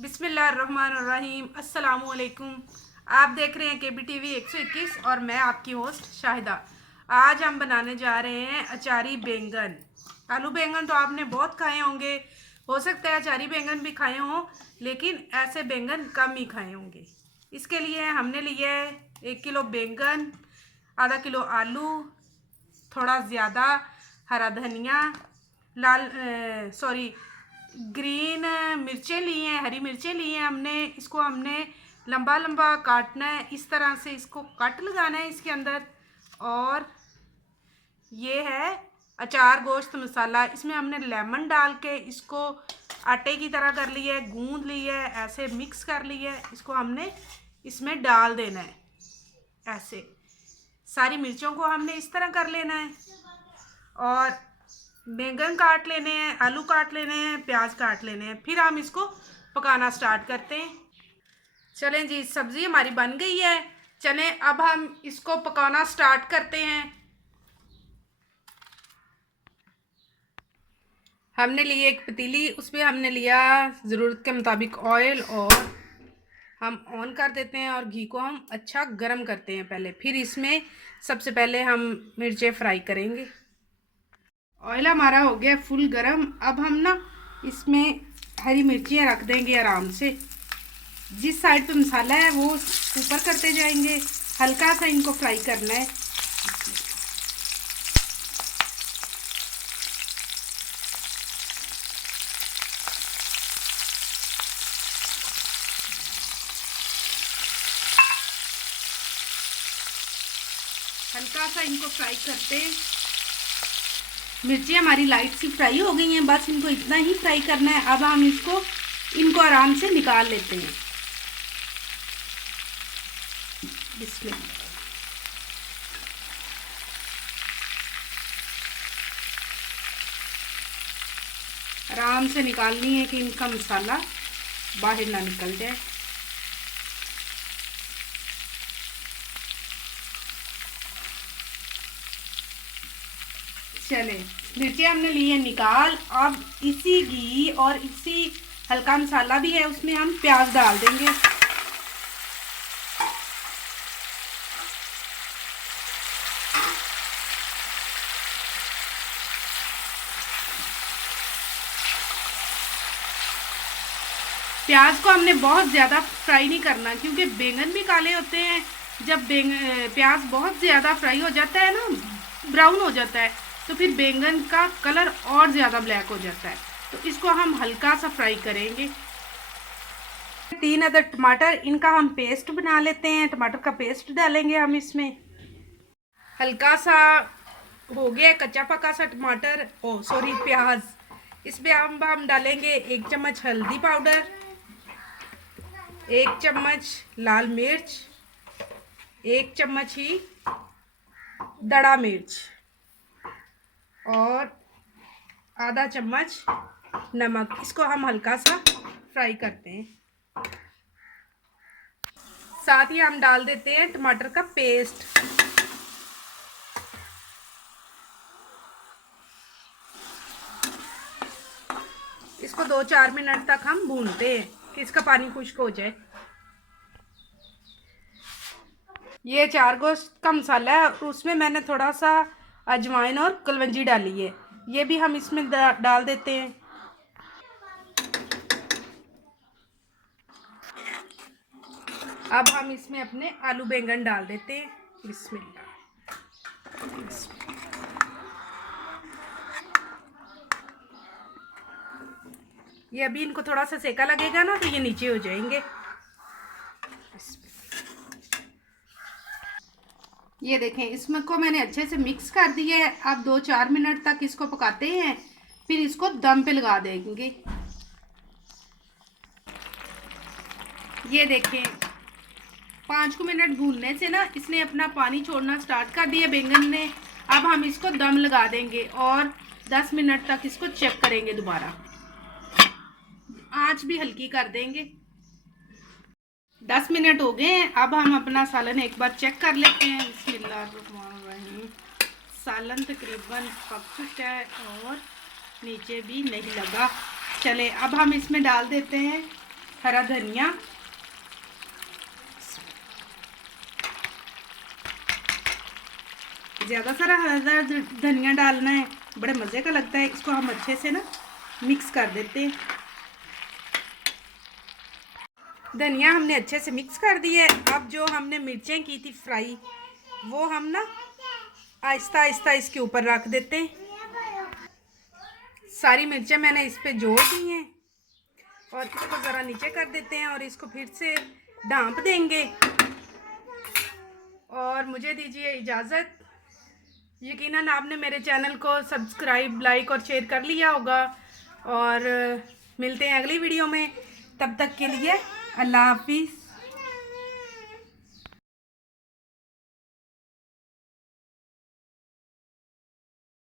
बिस्मिल्लाहिर्रहमानिर्रहीम। अस्सलामुअलैकुम। आप देख रहे हैं KBTV 121 और मैं आपकी होस्ट शाहिदा। आज हम बनाने जा रहे हैं अचारी बैंगन। आलू बैंगन तो आपने बहुत खाए होंगे, हो सकता है अचारी बैंगन भी खाए हों, लेकिन ऐसे बैंगन कम ही खाए होंगे। इसके लिए हमने लिया है 1 किलो बैंगन, आधा किलो आलू, थोड़ा ज़्यादा हरा धनिया, ग्रीन मिर्चें ली हैं, हरी मिर्चें ली हैं हमने। इसको हमने लंबा लंबा काटना है, इस तरह से इसको कट लगाना है इसके अंदर। और ये है अचार गोश्त मसाला, इसमें हमने लेमन डाल के इसको आटे की तरह कर लिया है, गूंद लिया है, ऐसे मिक्स कर लिया है। इसको हमने इसमें डाल देना है। ऐसे सारी मिर्चों को हमने इस तरह कर लेना है और बैंगन काट लेने हैं, आलू काट लेने हैं, प्याज काट लेने हैं। फिर हम इसको पकाना स्टार्ट करते हैं। चलें जी, सब्ज़ी हमारी बन गई है। चलें अब हम इसको पकाना स्टार्ट करते हैं। हमने ली एक पतीली, उसमें हमने लिया ज़रूरत के मुताबिक ऑयल और हम ऑन कर देते हैं और घी को हम अच्छा गरम करते हैं पहले। फिर इसमें सबसे पहले हम मिर्चें फ्राई करेंगे। ऑयल हमारा हो गया फुल गरम। अब हम ना इसमें हरी मिर्चियाँ रख देंगे आराम से। जिस साइड पे मसाला है वो ऊपर करते जाएंगे। हल्का सा इनको फ्राई करना है। हल्का सा इनको फ्राई करते हैं। मिर्ची हमारी लाइट सी फ्राई हो गई हैं, बस इनको इतना ही फ्राई करना है। अब हम इनको आराम से निकाल लेते हैं। बिस्मिल्लाह। आराम से निकालनी है कि इनका मसाला बाहर ना निकल जाए। चले, मिर्ची हमने ली है निकाल। अब इसी घी और इसी हल्का मसाला भी है, उसमें हम प्याज डाल देंगे। प्याज को हमने बहुत ज़्यादा फ्राई नहीं करना, क्योंकि बैंगन भी काले होते हैं। जब प्याज बहुत ज़्यादा फ्राई हो जाता है ना, ब्राउन हो जाता है, तो फिर बैंगन का कलर और ज़्यादा ब्लैक हो जाता है। तो इसको हम हल्का सा फ्राई करेंगे। 3 अदर टमाटर, इनका हम पेस्ट बना लेते हैं। टमाटर का पेस्ट डालेंगे हम इसमें। हल्का सा हो गया कच्चा पका सा टमाटर, प्याज। इसमें हम डालेंगे 1 चम्मच हल्दी पाउडर, 1 चम्मच लाल मिर्च, 1 चम्मच ही दड़ा मिर्च और आधा चम्मच नमक। इसको हम हल्का सा फ्राई करते हैं। साथ ही हम डाल देते हैं टमाटर का पेस्ट। इसको 2-4 मिनट तक हम भूनते हैं कि इसका पानी खुश्क हो जाए। ये अचार गोश्त का मसाला है, उसमें मैंने थोड़ा सा अजवाइन और कलवंजी डाली है, ये भी हम इसमें डाल देते हैं। अब हम इसमें अपने आलू बैंगन डाल देते हैं। बिस्मिल्लाह। ये अभी इनको थोड़ा सा सेका लगेगा ना, तो ये नीचे हो जाएंगे। ये देखें, इसमें को मैंने अच्छे से मिक्स कर दिया है। अब 2-4 मिनट तक इसको पकाते हैं, फिर इसको दम पे लगा देंगे। ये देखें, 5 मिनट भूनने से ना इसने अपना पानी छोड़ना स्टार्ट कर दिया बैंगन ने। अब हम इसको दम लगा देंगे और 10 मिनट तक इसको चेक करेंगे दोबारा। आंच भी हल्की कर देंगे। 10 मिनट हो गए हैं। अब हम अपना सालन एक बार चेक कर लेते हैं। बिस्मिल्लाहिर्रहमानिर्रहीम। सालन तकरीबन पक चुका है और नीचे भी नहीं लगा। चले, अब हम इसमें डाल देते हैं हरा धनिया, ज़्यादा सारा हरा धनिया डालना है, बड़े मज़े का लगता है। इसको हम अच्छे से ना मिक्स कर देते हैं। धनिया हमने अच्छे से मिक्स कर दिया है। अब जो हमने मिर्चें की थी फ्राई, वो हम ना आहिस्ता आहिस्ता इसके ऊपर रख देते हैं। सारी मिर्चें मैंने इस पे जोड़ दी हैं और इसको ज़रा नीचे कर देते हैं और इसको फिर से ढाँप देंगे। और मुझे दीजिए इजाज़त। यकीनन आपने मेरे चैनल को सब्सक्राइब, लाइक और शेयर कर लिया होगा। और मिलते हैं अगली वीडियो में। तब तक के लिए अल्लाह हाफिज़।